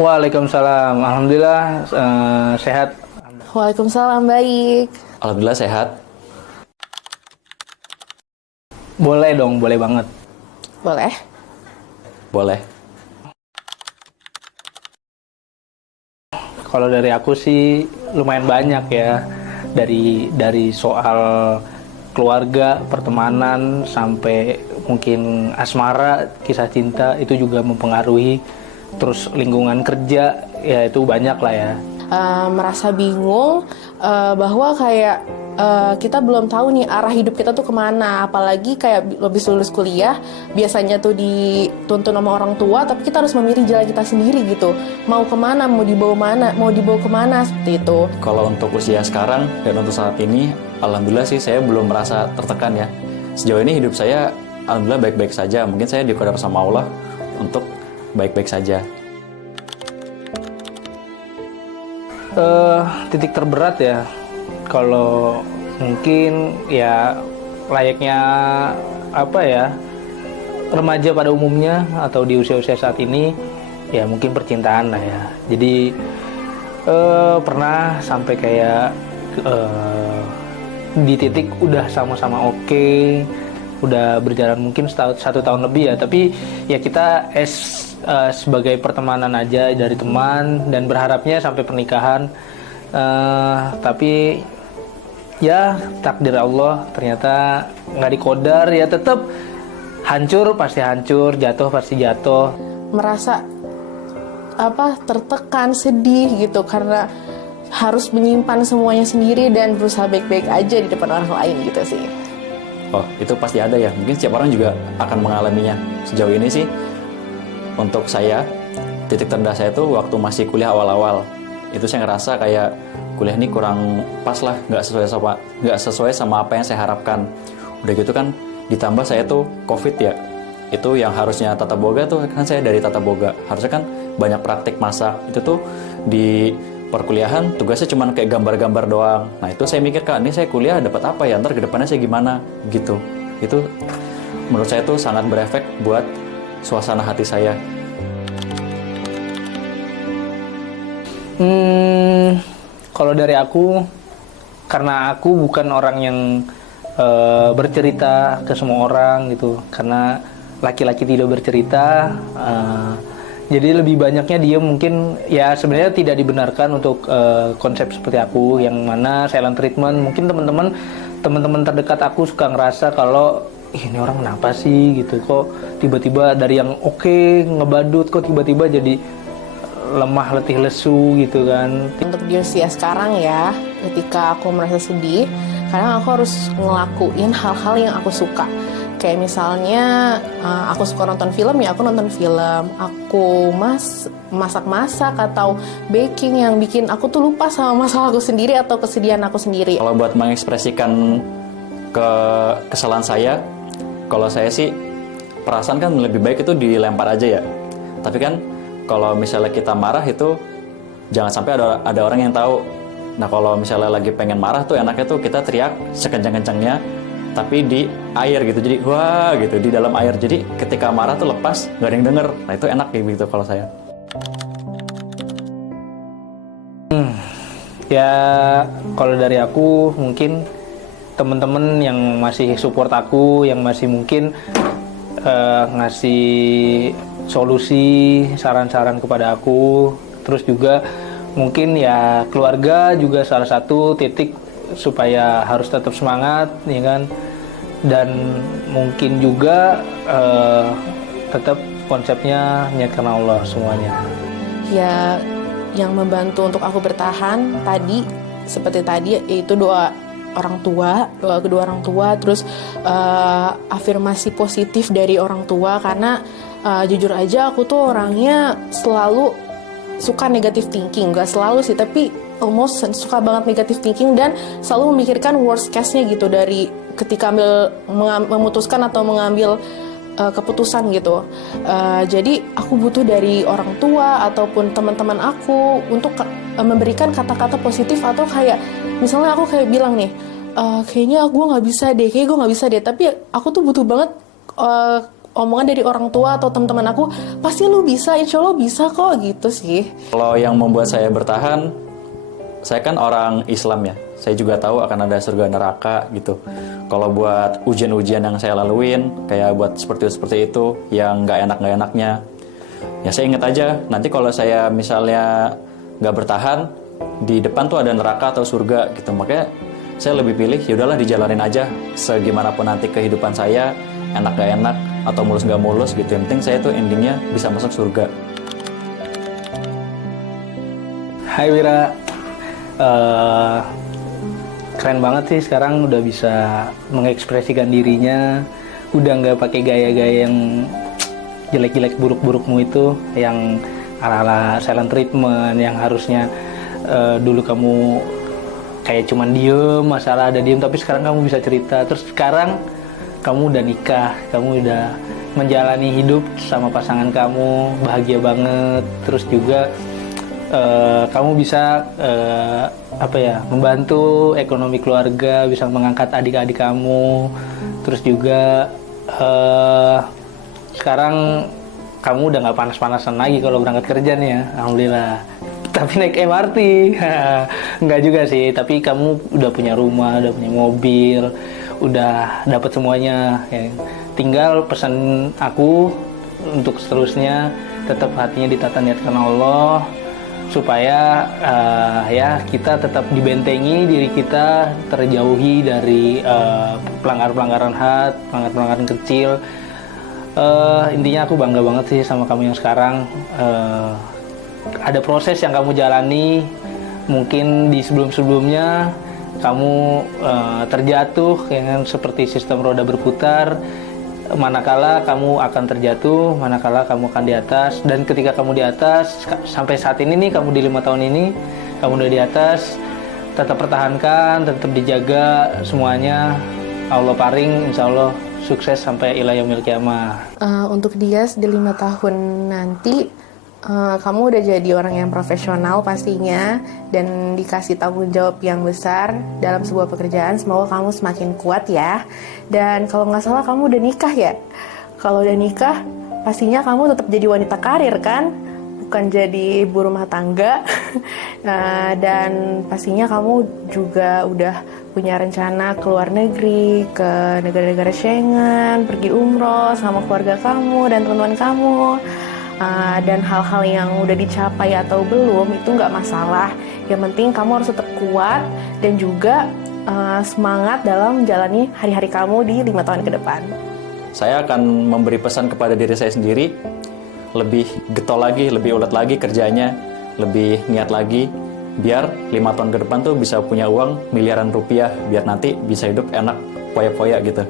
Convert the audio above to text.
Waalaikumsalam. Alhamdulillah sehat. Waalaikumsalam, baik. Alhamdulillah sehat. Boleh dong, boleh banget. Boleh? Boleh. Kalau dari aku sih lumayan banyak ya. Dari soal keluarga, pertemanan, sampai mungkin asmara, kisah cinta itu juga mempengaruhi. Terus lingkungan kerja, ya itu banyak lah ya. Merasa bingung bahwa kayak kita belum tahu nih arah hidup kita tuh kemana. Apalagi kayak habis lulus kuliah, biasanya tuh dituntun sama orang tua, tapi kita harus memilih jalan kita sendiri gitu. Mau kemana, mau dibawa kemana, seperti itu. Kalau untuk usia sekarang dan untuk saat ini, alhamdulillah sih saya belum merasa tertekan ya. Sejauh ini hidup saya alhamdulillah baik-baik saja. Mungkin saya diqadar sama Allah untuk baik-baik saja. Titik terberat ya, kalau mungkin ya layaknya apa ya, remaja pada umumnya atau di usia-usia saat ini ya mungkin percintaan lah ya. Jadi pernah sampai kayak di titik udah sama-sama oke, udah berjalan mungkin satu tahun lebih ya, tapi ya kita sebagai pertemanan aja, dari teman, dan berharapnya sampai pernikahan. Tapi ya takdir Allah ternyata nggak dikodar, ya tetap hancur pasti hancur, jatuh pasti jatuh. Merasa tertekan, sedih gitu karena harus menyimpan semuanya sendiri dan berusaha baik-baik aja di depan orang lain gitu sih. Oh, itu pasti ada ya. Mungkin setiap orang juga akan mengalaminya. Sejauh ini sih, untuk saya, titik terendah saya tuh waktu masih kuliah awal-awal. Itu saya ngerasa kayak kuliah ini kurang pas lah, nggak sesuai sama apa yang saya harapkan. Udah gitu kan, ditambah saya tuh COVID ya. Itu yang harusnya tata boga tuh, kan saya dari tata boga. Harusnya kan banyak praktik masak. Itu tuh di perkuliahan tugasnya cuma kayak gambar-gambar doang. Nah itu saya mikir, Kak, ini saya kuliah dapat apa ya, ntar kedepannya saya gimana gitu. Itu menurut saya tuh sangat berefek buat suasana hati saya. Kalau dari aku, karena aku bukan orang yang bercerita ke semua orang gitu, karena laki-laki tidak bercerita, jadi lebih banyaknya dia mungkin ya sebenarnya tidak dibenarkan untuk konsep seperti aku, yang mana silent treatment. Mungkin teman-teman terdekat aku suka ngerasa kalau ini orang kenapa sih gitu, kok tiba-tiba dari yang oke, ngebadut, kok tiba-tiba jadi lemah, letih, lesu gitu kan. Untuk di usia sekarang ya, ketika aku merasa sedih, kadang aku harus ngelakuin hal-hal yang aku suka. Kayak misalnya aku suka nonton film, ya aku nonton film. Aku masak-masak atau baking yang bikin aku tuh lupa sama masalah aku sendiri atau kesedihan aku sendiri. Kalau buat mengekspresikan kesalahan saya, kalau saya sih perasaan kan lebih baik itu dilempar aja ya. Tapi kan kalau misalnya kita marah itu jangan sampai ada orang yang tahu. Nah kalau misalnya lagi pengen marah tuh enaknya tuh kita teriak sekencang-kencangnya, tapi di air gitu. Jadi wah gitu di dalam air. Jadi ketika marah tuh lepas, nggak ada yang denger. Nah itu enak kayak gitu kalau saya. Ya kalau dari aku mungkin teman-teman yang masih support aku, yang masih mungkin ngasih solusi, saran-saran kepada aku. Terus juga mungkin ya keluarga juga salah satu titik supaya harus tetap semangat, ya kan. Dan mungkin juga tetap konsepnya niat karena Allah semuanya. Ya, yang membantu untuk aku bertahan seperti tadi yaitu doa kedua orang tua, terus afirmasi positif dari orang tua. Karena jujur aja aku tuh orangnya selalu suka negative thinking, gak selalu sih, tapi almost suka banget negative thinking dan selalu memikirkan worst case-nya gitu dari ketika memutuskan atau mengambil keputusan gitu. Jadi aku butuh dari orang tua ataupun teman-teman aku untuk memberikan kata-kata positif, atau kayak misalnya aku kayak bilang nih, kayaknya gue nggak bisa deh, tapi aku tuh butuh banget omongan dari orang tua atau teman-teman aku, pasti lu bisa, insya Allah bisa kok, gitu sih. Kalau yang membuat saya bertahan, saya kan orang Islam ya. Saya juga tahu akan ada surga neraka gitu. Kalau buat ujian-ujian yang saya laluin, kayak buat seperti itu, yang nggak enaknya, ya saya ingat aja, nanti kalau saya misalnya nggak bertahan, di depan tuh ada neraka atau surga gitu. Makanya saya lebih pilih, yaudahlah dijalanin aja, segimanapun nanti kehidupan saya, enak gak enak, atau mulus gak mulus gitu. Yang penting saya tuh endingnya bisa masuk surga. Hai Wira, keren banget sih sekarang udah bisa mengekspresikan dirinya, udah nggak pakai gaya-gaya yang jelek-jelek buruk-burukmu itu, yang ala-ala silent treatment, yang harusnya dulu kamu kayak cuman diem, masalah ada diem, tapi sekarang kamu bisa cerita. Terus sekarang kamu udah nikah, kamu udah menjalani hidup sama pasangan kamu, bahagia banget. Terus juga kamu bisa membantu ekonomi keluarga, bisa mengangkat adik-adik kamu. Terus juga sekarang kamu udah nggak panas-panasan lagi kalau berangkat kerja nih ya, alhamdulillah. Tapi naik MRT, nggak juga sih. Tapi kamu udah punya rumah, udah punya mobil, udah dapat semuanya. Ya. Tinggal pesan aku untuk seterusnya, tetap hatinya ditata niatkan Allah, supaya ya kita tetap dibentengi, diri kita terjauhi dari pelanggaran-pelanggaran HAT, pelanggaran-pelanggaran kecil. Intinya aku bangga banget sih sama kamu yang sekarang. Ada proses yang kamu jalani, mungkin di sebelum-sebelumnya kamu terjatuh, ya kan, seperti sistem roda berputar. Manakala kamu akan terjatuh, manakala kamu akan di atas. Dan ketika kamu di atas, sampai saat ini nih, kamu di 5 tahun ini, kamu udah di atas, tetap pertahankan, tetap dijaga semuanya. Allah paring, insya Allah sukses sampai ila yaumil qiyamah. Untuk Dias di 5 tahun nanti, kamu udah jadi orang yang profesional pastinya, dan dikasih tanggung jawab yang besar dalam sebuah pekerjaan. Semoga kamu semakin kuat ya. Dan kalau nggak salah kamu udah nikah ya. Kalau udah nikah, pastinya kamu tetap jadi wanita karir kan, bukan jadi ibu rumah tangga. Dan pastinya kamu juga udah punya rencana ke luar negeri, ke negara-negara Schengen, pergi umroh sama keluarga kamu dan teman-teman kamu. Dan hal-hal yang udah dicapai atau belum itu nggak masalah. Yang penting kamu harus tetap kuat dan juga semangat dalam menjalani hari-hari kamu di 5 tahun ke depan. Saya akan memberi pesan kepada diri saya sendiri, lebih getol lagi, lebih ulet lagi kerjanya, lebih niat lagi, biar 5 tahun ke depan tuh bisa punya uang miliaran rupiah, biar nanti bisa hidup enak, poya-poya gitu.